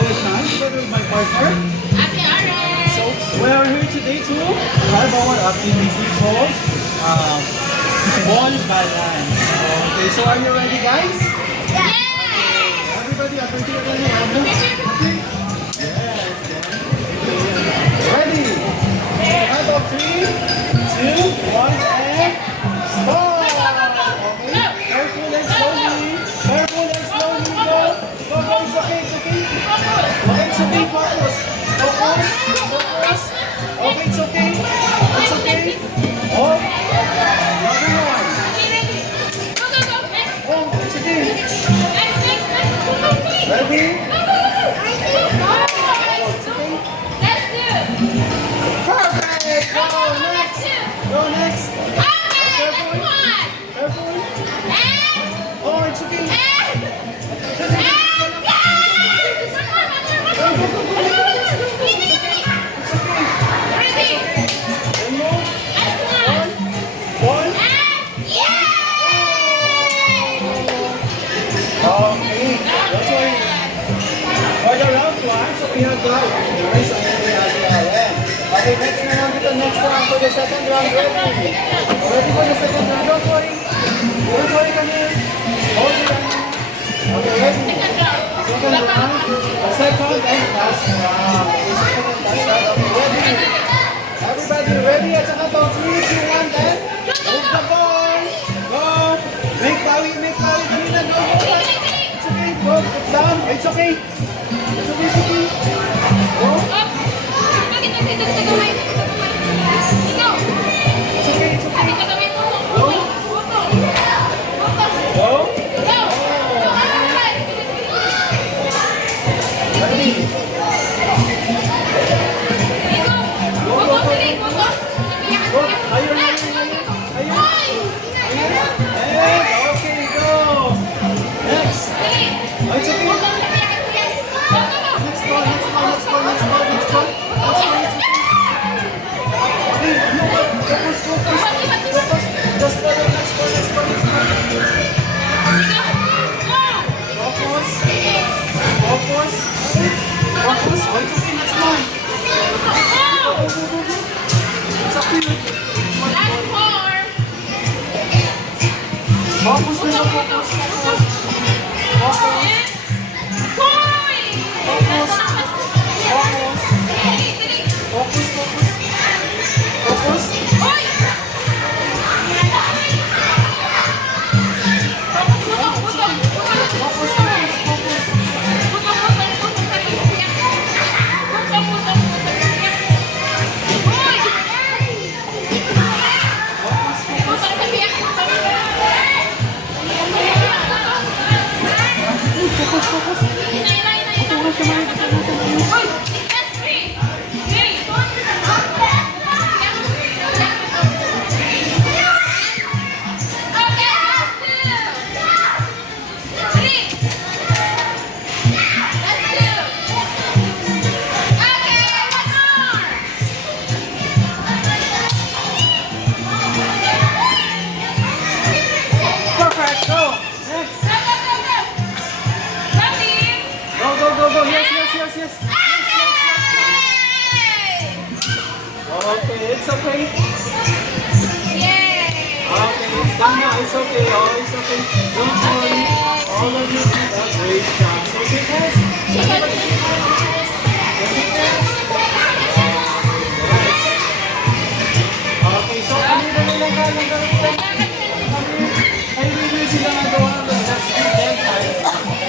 for your time together with my partner. Ate Aren! So we are here today to have our activity called ball balance. Okay, so are you ready, guys? Yes! Everybody, aperture ka niyo. Yes. Ready? Count of 3, 2, 1, and start! Okay, careful and slowly. Careful and slowly. Go. Go, go. It's okay, it's okay. Okay, it's okay. Focus. Focus. Focus. Okay, it's okay. It's okay. Oh. Another one. Oh, it's okay. Ready? Perfect! Go next! Go next! Careful! Careful! Oh, it's okay! One more! One! Okay, that's why for the round one, so we have the nice and we have the Aren. Okay, next na lang dito, next round for the second round. Ready? Ready for the second round? Don't worry. Don't worry, come here. Hold it on. Okay, ready? Second round. The second and last round. The second and last round. Okay, ready? Everybody ready? At saka to 3, 2, 1, then move the ball. Go. Make power, kanina. Go, go. It's okay. Go, put down. It's okay. It's okay, it's okay. Go. It's okay, it's okay. Go. Go. Ready? Go. Higher, higher, higher. Higher. And okay, go. Next. Oh, it's okay. Next ball, next ball, next ball, next ball, next ball. Next ball, it's okay. Okay, you go. Focus, focus. Focus. Just for the next ball, next ball, next ball. Focus. Focus. Focus. Oh, it's okay, next one. Go, go, go, go. It's okay. Focus na lang, focus, focus. Focus. Focus. Focus. Focus, focus. Focus. Focus, focus, focus. Focus, focus. Tuturuan ka mga perfect, go! Next! Go, go, go, go! Yes, yes, yes, yes! Okay, it's okay. Okay, it's done now. It's okay. Oh, it's okay. Don't worry. All of you did a great job. Okay, guys? Everybody say yes. Okay, so kanina lang ay hindi sila nagawa ng that's 10 times.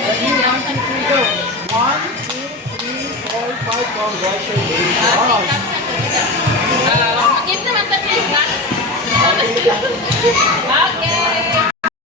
Ready? 1, 2, 3, go. 1, 2, 3, 4, 5. Congratulations. Give naman sa Okay.